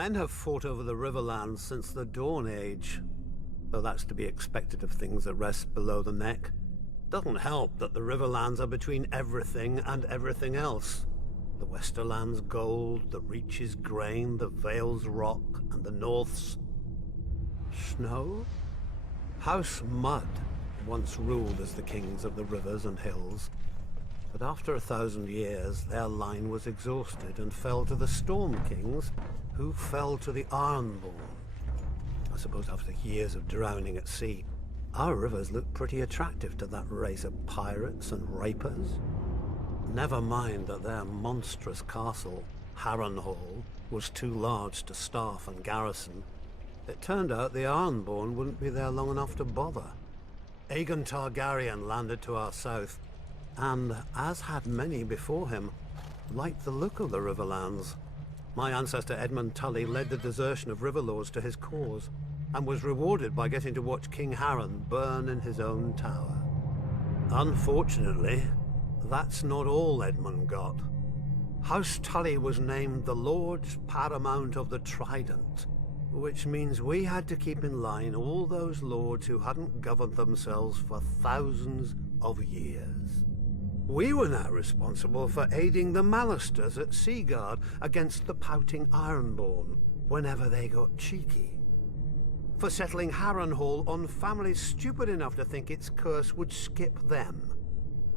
Men have fought over the Riverlands since the Dawn Age, though that's to be expected of things that rest below the neck. Doesn't help that the Riverlands are between everything and everything else. The Westerland's gold, the Reach's grain, the Vale's rock, and the North's snow? House Mud once ruled as the kings of the rivers and hills, but after 1,000 years their line was exhausted and fell to the Storm Kings, who fell to the Ironborn. I suppose after years of drowning at sea, our rivers look pretty attractive to that race of pirates and rapers. Never mind that their monstrous castle, Harrenhal, was too large to staff and garrison. It turned out the Ironborn wouldn't be there long enough to bother. Aegon Targaryen landed to our south, and, as had many before him, liked the look of the Riverlands. My ancestor Brynden Tully led the desertion of Riverlords to his cause, and was rewarded by getting to watch King Harren burn in his own tower. Unfortunately, that's not all Edmund got. House Tully was named the Lords Paramount of the Trident, which means we had to keep in line all those lords who hadn't governed themselves for thousands of years. We were now responsible for aiding the Malisters at Seaguard against the pouting Ironborn whenever they got cheeky. For settling Harrenhal on families stupid enough to think its curse would skip them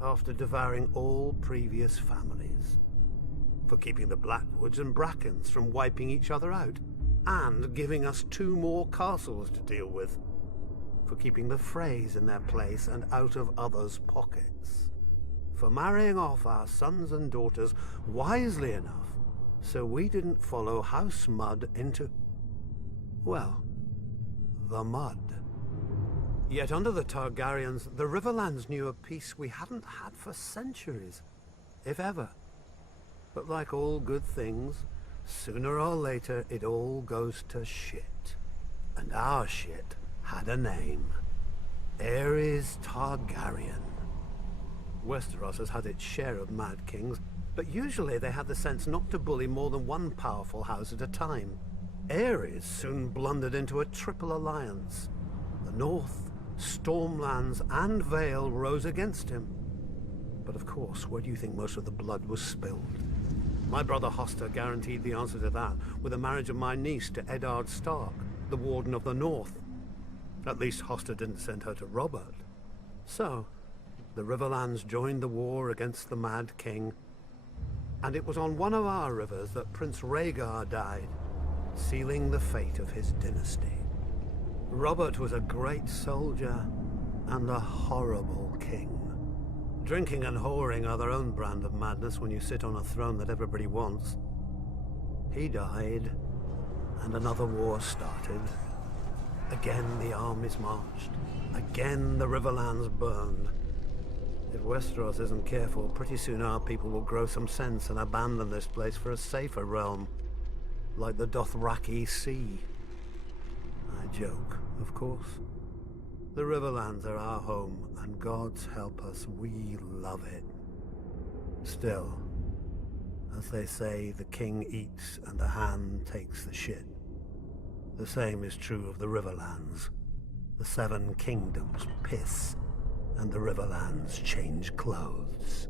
after devouring all previous families. For keeping the Blackwoods and Brackens from wiping each other out, and giving us 2 more castles to deal with. For keeping the Freys in their place and out of others' pockets. For marrying off our sons and daughters wisely enough so we didn't follow House Mud into, well, the mud. Yet under the Targaryens, the Riverlands knew a peace we hadn't had for centuries, if ever. But like all good things, sooner or later it all goes to shit. And our shit had a name. Aerys Targaryen. Westeros has had its share of Mad Kings, but usually they had the sense not to bully more than one powerful house at a time. Aerys soon blundered into a triple alliance. The North, Stormlands, and Vale rose against him. But of course, where do you think most of the blood was spilled? My brother Hoster guaranteed the answer to that with the marriage of my niece to Eddard Stark, the Warden of the North. At least Hoster didn't send her to Robert. So, the Riverlands joined the war against the Mad King, and it was on one of our rivers that Prince Rhaegar died, sealing the fate of his dynasty. Robert was a great soldier and a horrible king. Drinking and whoring are their own brand of madness when you sit on a throne that everybody wants. He died, and another war started. Again the armies marched. Again the Riverlands burned. If Westeros isn't careful, pretty soon our people will grow some sense and abandon this place for a safer realm, like the Dothraki Sea. I joke, of course. The Riverlands are our home, and God's help us, we love it. Still, as they say, the king eats and the hand takes the shit. The same is true of the Riverlands. The 7 kingdoms piss, and the Riverlands change clothes.